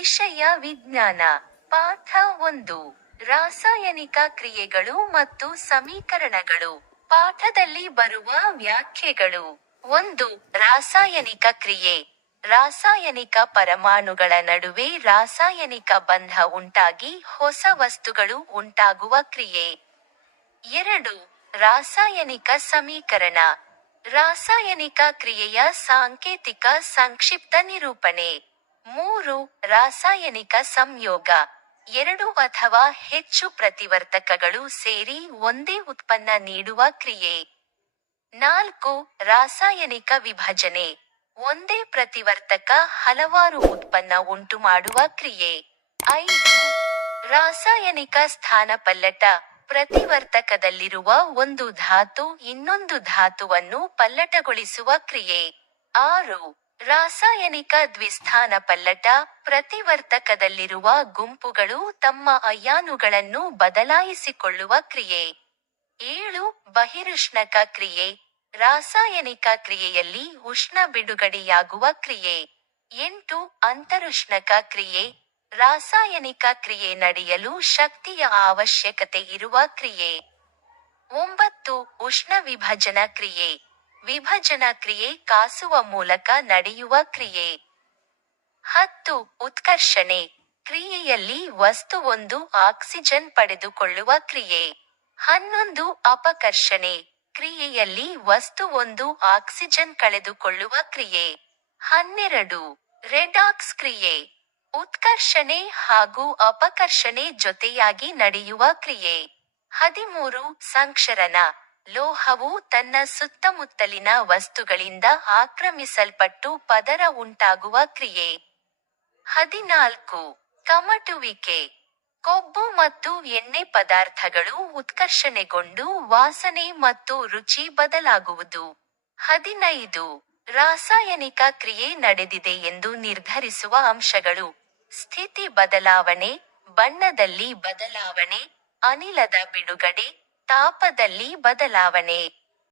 ವಿಷಯ ವಿಜ್ಞಾನ. ಪಾಠ ಒಂದು. ರಾಸಾಯನಿಕ ಕ್ರಿಯೆಗಳು ಮತ್ತು ಸಮೀಕರಣಗಳು. ಪಾಠದಲ್ಲಿ ಬರುವ ವ್ಯಾಖ್ಯೆಗಳು. ಒಂದು, ರಾಸಾಯನಿಕ ಕ್ರಿಯೆ. ರಾಸಾಯನಿಕ ಪರಮಾಣುಗಳ ನಡುವೆ ರಾಸಾಯನಿಕ ಬಂಧ ಉಂಟಾಗಿ ಹೊಸ ವಸ್ತುಗಳು ಉಂಟಾಗುವ ಕ್ರಿಯೆ. ಎರಡು, ರಾಸಾಯನಿಕ ಸಮೀಕರಣ. ರಾಸಾಯನಿಕ ಕ್ರಿಯೆಯ ಸಾಂಕೇತಿಕ ಸಂಕ್ಷಿಪ್ತ ನಿರೂಪಣೆ. ಮೂರು ರಾಸಾಯನಿಕ ಸಂಯೋಗ, ಎರಡು ಅಥವಾ ಹೆಚ್ಚು ಪ್ರತಿವರ್ತಕಗಳು ಸೇರಿ ಒಂದೇ ಉತ್ಪನ್ನ ನೀಡುವ ಕ್ರಿಯೆ. ನಾಲ್ಕು ರಾಸಾಯನಿಕ ವಿಭಜನೆ, ಒಂದೇ ಪ್ರತಿವರ್ತಕ ಹಲವಾರು ಉತ್ಪನ್ನ ಉಂಟು ಮಾಡುವ ಕ್ರಿಯೆ. ಐದು ರಾಸಾಯನಿಕ ಸ್ಥಾನಪಲ್ಲಟ ಪ್ರತಿವರ್ತಕದಲ್ಲಿರುವ ಒಂದು ಧಾತು ಇನ್ನೊಂದು ಧಾತುವನ್ನು ಪಲ್ಲಟಗೊಳಿಸುವ ಕ್ರಿಯೆ. ಆರು ರಾಸಾಯನಿಕ ದ್ವಿಸ್ಥಾನ ಪಲ್ಲಟ ಪ್ರತಿವರ್ತಕದಲ್ಲಿರುವ ಗುಂಪುಗಳು ತಮ್ಮ ಅಯಾನುಗಳನ್ನು ಬದಲಾಯಿಸಿಕೊಳ್ಳುವ ಕ್ರಿಯೆ. ಏಳು ಬಹಿರುಷ್ಣಕ ಕ್ರಿಯೆ. ರಾಸಾಯನಿಕ ಕ್ರಿಯೆಯಲ್ಲಿ ಉಷ್ಣ ಬಿಡುಗಡೆಯಾಗುವ ಕ್ರಿಯೆ. ಎಂಟು ಅಂತರುಷ್ಣಕ ಕ್ರಿಯೆ. ರಾಸಾಯನಿಕ ಕ್ರಿಯೆ ನಡೆಯಲು ಶಕ್ತಿಯ ಅವಶ್ಯಕತೆ ಇರುವ ಕ್ರಿಯೆ. ಒಂಬತ್ತು ಉಷ್ಣ ವಿಭಜನ ಕ್ರಿಯೆ. ವಿಭಜನಾ ಕ್ರಿಯೆ ಕಾಸುವ ಮೂಲಕ ನಡೆಯುವ ಕ್ರಿಯೆ. ಹತ್ತು, ಉತ್ಕರ್ಷಣೆ. ಕ್ರಿಯೆಯಲ್ಲಿ ವಸ್ತುವೊಂದು ಆಕ್ಸಿಜನ್ ಪಡೆದುಕೊಳ್ಳುವ ಕ್ರಿಯೆ. ಹನ್ನೊಂದು, ಅಪಕರ್ಷಣೆ. ಕ್ರಿಯೆಯಲ್ಲಿ ವಸ್ತುವೊಂದು ಆಕ್ಸಿಜನ್ ಕಳೆದುಕೊಳ್ಳುವ ಕ್ರಿಯೆ. ಹನ್ನೆರಡು, ರೆಡಾಕ್ಸ್ ಕ್ರಿಯೆ. ಉತ್ಕರ್ಷಣೆ ಹಾಗೂ ಅಪಕರ್ಷಣೆ ಜೊತೆಯಾಗಿ ನಡೆಯುವ ಕ್ರಿಯೆ. ಹದಿಮೂರು, ಸಂಕ್ಷರಣ. ಲೋಹವು ತನ್ನ ಸುತ್ತಮುತ್ತಲಿನ ವಸ್ತುಗಳಿಂದ ಆಕ್ರಮಿಸಲ್ಪಟ್ಟು ಪದರ ಉಂಟಾಗುವ ಕ್ರಿಯೆ. ಹದಿನಾಲ್ಕು. ಕಮಟುವಿಕೆ. ಕೊಬ್ಬು ಮತ್ತು ಎಣ್ಣೆ ಪದಾರ್ಥಗಳು ಉತ್ಕರ್ಷಣೆಗೊಂಡು ವಾಸನೆ ಮತ್ತು ರುಚಿ ಬದಲಾಗುವುದು. ಹದಿನೈದು. ರಾಸಾಯನಿಕ ಕ್ರಿಯೆ ನಡೆದಿದೆ ಎಂದು ನಿರ್ಧರಿಸುವ ಅಂಶಗಳು. ಸ್ಥಿತಿ ಬದಲಾವಣೆ, ಬಣ್ಣದಲ್ಲಿ ಬದಲಾವಣೆ, ಅನಿಲದ ಬಿಡುಗಡೆ ತಾಪದಲ್ಲಿ ಬದಲಾವಣೆ.